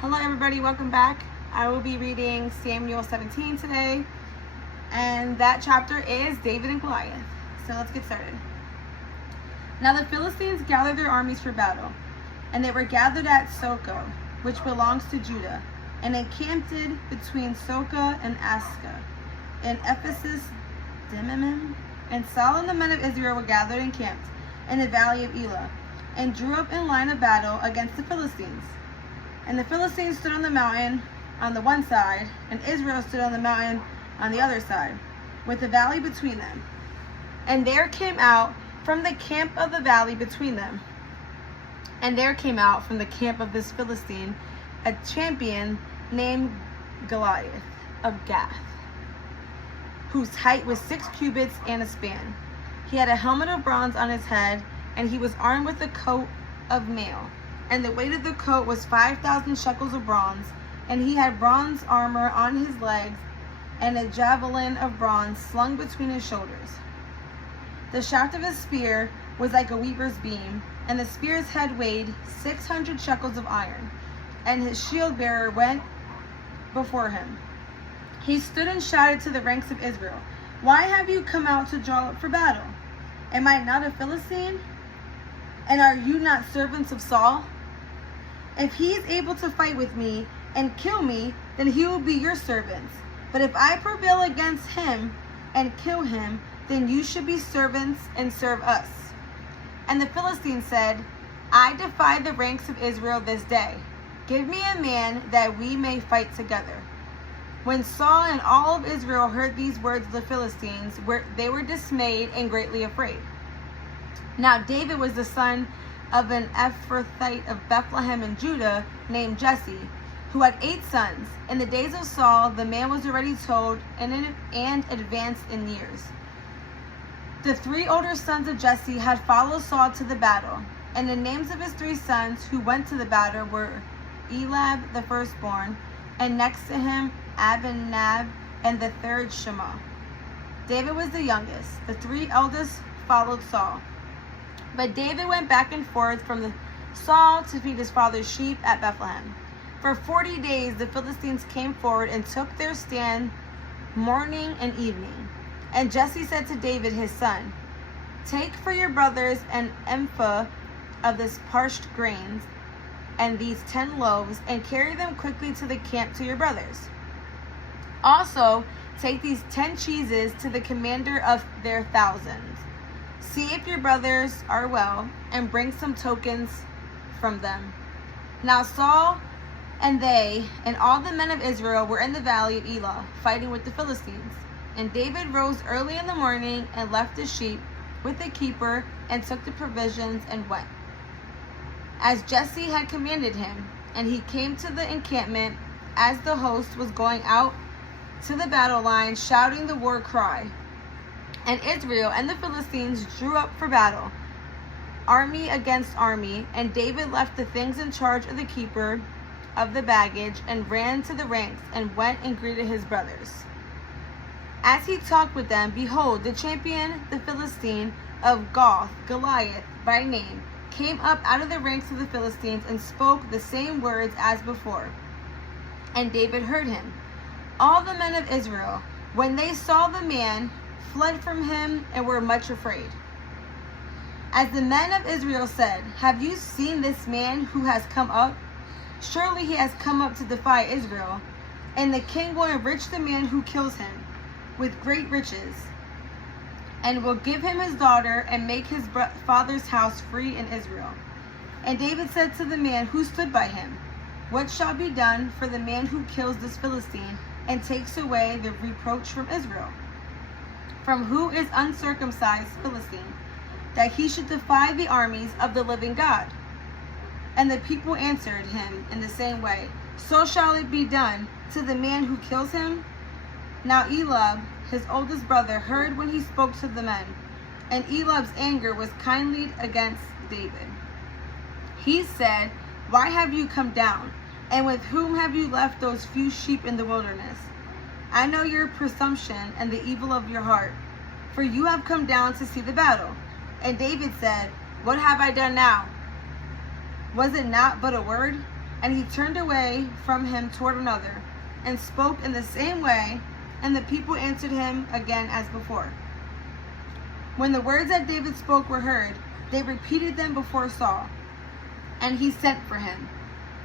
Hello everybody, welcome back. I will be reading Samuel 17 today, and that chapter is David and Goliath. So let's get started. Now the Philistines gathered their armies for battle, and they were gathered at Socoh, which belongs to Judah, and encamped between Socoh and Ascah, in Ephesus Demimim. And Saul and the men of Israel were gathered and camped in the valley of Elah, and drew up in line of battle against the Philistines. And the Philistines stood on the mountain on the one side, and Israel stood on the mountain on the other side, with the valley between them. And there came out from the camp of the valley between them, and there came out from the camp of this Philistine a champion named Goliath of Gath, whose height was 6 cubits and a span. He had a helmet of bronze on his head, and he was armed with a coat of mail. And the weight of the coat was 5,000 shekels of bronze, and he had bronze armor on his legs, and a javelin of bronze slung between his shoulders. The shaft of his spear was like a weaver's beam, and the spear's head weighed 600 shekels of iron, and his shield bearer went before him. He stood and shouted to the ranks of Israel, "Why have you come out to draw up for battle? Am I not a Philistine? And are you not servants of Saul? If he is able to fight with me and kill me, then he will be your servants. But if I prevail against him and kill him, then you should be servants and serve us." And the Philistines said, "I defy the ranks of Israel this day. Give me a man that we may fight together." When Saul and all of Israel heard these words of the Philistines, they were dismayed and greatly afraid. Now David was the son of an Ephrathite of Bethlehem in Judah named Jesse, who had 8 sons. In the days of Saul, the man was already told and advanced in years. The 3 older sons of Jesse had followed Saul to the battle, and the names of his 3 sons who went to the battle were Eliab the firstborn, and next to him Abinab, and the third Shema. David was the youngest. The 3 eldest followed Saul. But David went back and forth from Saul to feed his father's sheep at Bethlehem. For 40 days the Philistines came forward and took their stand morning and evening. And Jesse said to David his son, "Take for your brothers an ephah of this parched grains and these 10 loaves, and carry them quickly to the camp to your brothers. Also take these 10 cheeses to the commander of their thousands. See if your brothers are well, and bring some tokens from them." Now Saul and they and all the men of Israel were in the valley of Elah, fighting with the Philistines. And David rose early in the morning and left the sheep with the keeper, and took the provisions and went, as Jesse had commanded him. And he came to the encampment as the host was going out to the battle line, shouting the war cry. And Israel and the Philistines drew up for battle, army against army. And David left the things in charge of the keeper of the baggage, and ran to the ranks, and went and greeted his brothers. As he talked with them, behold, the champion, the Philistine of Gath, Goliath by name, came up out of the ranks of the Philistines, and spoke the same words as before. And David heard him. All the men of Israel, when they saw the man, fled from him, and were much afraid. As the men of Israel said, "Have you seen this man who has come up? Surely he has come up to defy Israel, and the king will enrich the man who kills him with great riches, and will give him his daughter, and make his father's house free in Israel." And David said to the man who stood by him, "What shall be done for the man who kills this Philistine, and takes away the reproach from Israel? From who is uncircumcised Philistine, that he should defy the armies of the living God?" And the people answered him in the same way, "So shall it be done to the man who kills him." Now Eliab, his oldest brother, heard when he spoke to the men, and Eliab's anger was kindled against David. He said, "Why have you come down? And with whom have you left those few sheep in the wilderness? I know your presumption and the evil of your heart, for you have come down to see the battle." And David said, "What have I done now? Was it not but a word? And he turned away from him toward another, and spoke in the same way, and the people answered him again as before. When the words that David spoke were heard, they repeated them before Saul, and he sent for him.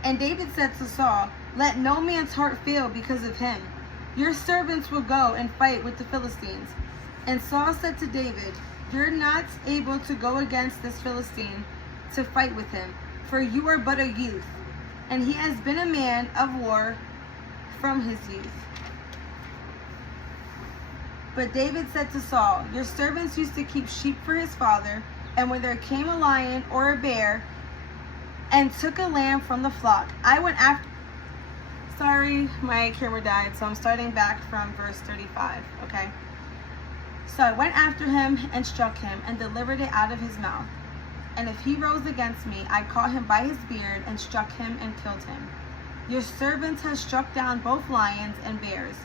And David said to Saul, "Let no man's heart fail because of him. Your servants will go and fight with the Philistines." And Saul said to David, "You're not able to go against this Philistine to fight with him, for you are but a youth, and he has been a man of war from his youth." But David said to Saul, "Your servants used to keep sheep for his father, and when there came a lion or a bear and took a lamb from the flock, I went after..." Sorry, my camera died, so I'm starting back from verse 35, okay? "So I went after him and struck him and delivered it out of his mouth. And if he rose against me, I caught him by his beard and struck him and killed him. Your servant has struck down both lions and bears,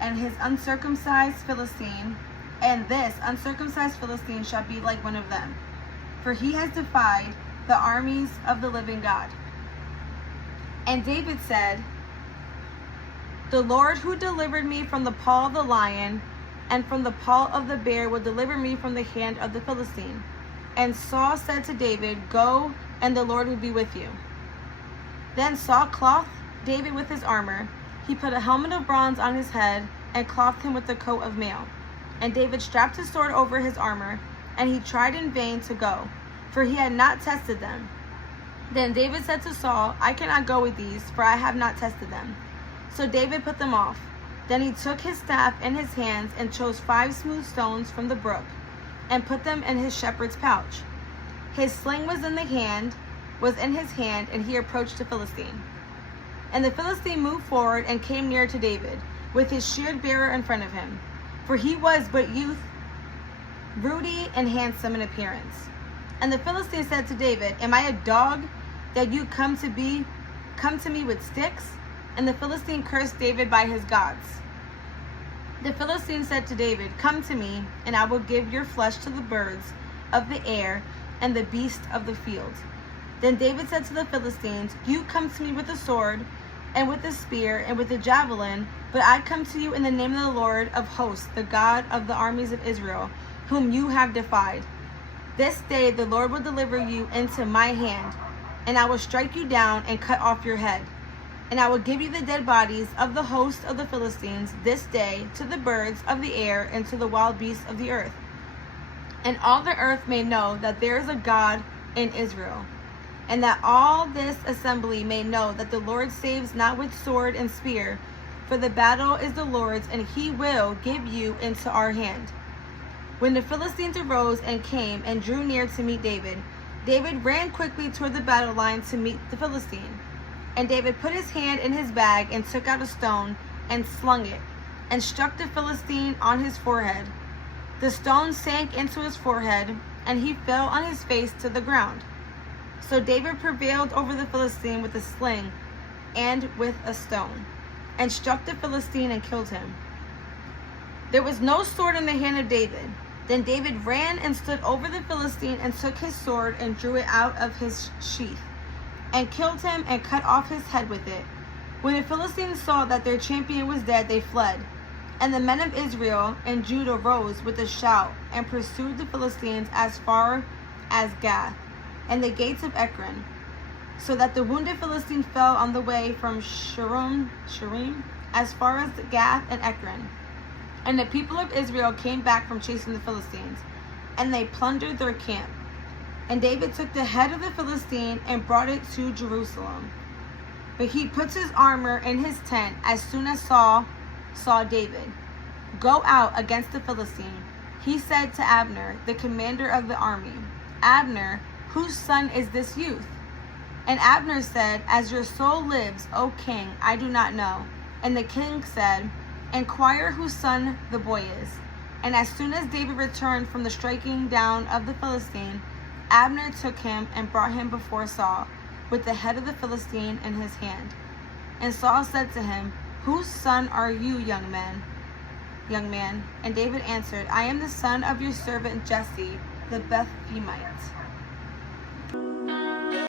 and his uncircumcised Philistine, and this uncircumcised Philistine shall be like one of them, for he has defied the armies of the living God." And David said, "The Lord who delivered me from the paw of the lion and from the paw of the bear will deliver me from the hand of the Philistine." And Saul said to David, "Go, and the Lord will be with you." Then Saul clothed David with his armor. He put a helmet of bronze on his head and clothed him with a coat of mail. And David strapped his sword over his armor, and he tried in vain to go, for he had not tested them. Then David said to Saul, "I cannot go with these, for I have not tested them." So David put them off. Then he took his staff in his hands and chose 5 smooth stones from the brook, and put them in his shepherd's pouch. His sling was in his hand, and he approached the Philistine. And the Philistine moved forward and came near to David, with his shield bearer in front of him, for he was but youth, ruddy and handsome in appearance. And the Philistine said to David, "Am I a dog that you come to me with sticks?" And the Philistine cursed David by his gods. The Philistine said to David, "Come to me, and I will give your flesh to the birds of the air and the beasts of the field." Then David said to the Philistines, "You come to me with a sword, and with a spear, and with a javelin, but I come to you in the name of the Lord of hosts, the God of the armies of Israel, whom you have defied. This day the Lord will deliver you into my hand, and I will strike you down and cut off your head. And I will give you the dead bodies of the host of the Philistines this day to the birds of the air and to the wild beasts of the earth. And all the earth may know that there is a God in Israel, and that all this assembly may know that the Lord saves not with sword and spear, for the battle is the Lord's, and he will give you into our hand." When the Philistines arose and came and drew near to meet David, David ran quickly toward the battle line to meet the Philistine. And David put his hand in his bag and took out a stone and slung it, and struck the Philistine on his forehead. The stone sank into his forehead, and he fell on his face to the ground. So David prevailed over the Philistine with a sling and with a stone, and struck the Philistine and killed him. There was no sword in the hand of David. Then David ran and stood over the Philistine and took his sword and drew it out of his sheath, and killed him and cut off his head with it. When the Philistines saw that their champion was dead, they fled. And the men of Israel and Judah rose with a shout and pursued the Philistines as far as Gath and the gates of Ekron, so that the wounded Philistine fell on the way from Sharim as far as Gath and Ekron. And the people of Israel came back from chasing the Philistines, and they plundered their camp. And David took the head of the Philistine and brought it to Jerusalem. But he puts his armor in his tent as soon as Saul saw David go out against the Philistine. He said to Abner, the commander of the army, "Abner, whose son is this youth?" And Abner said, "As your soul lives, O king, I do not know." And the king said, "Inquire whose son the boy is." And as soon as David returned from the striking down of the Philistine, Abner took him and brought him before Saul, with the head of the Philistine in his hand. And Saul said to him, "Whose son are you, young man?" And David answered, "I am the son of your servant Jesse, the Bethlehemite."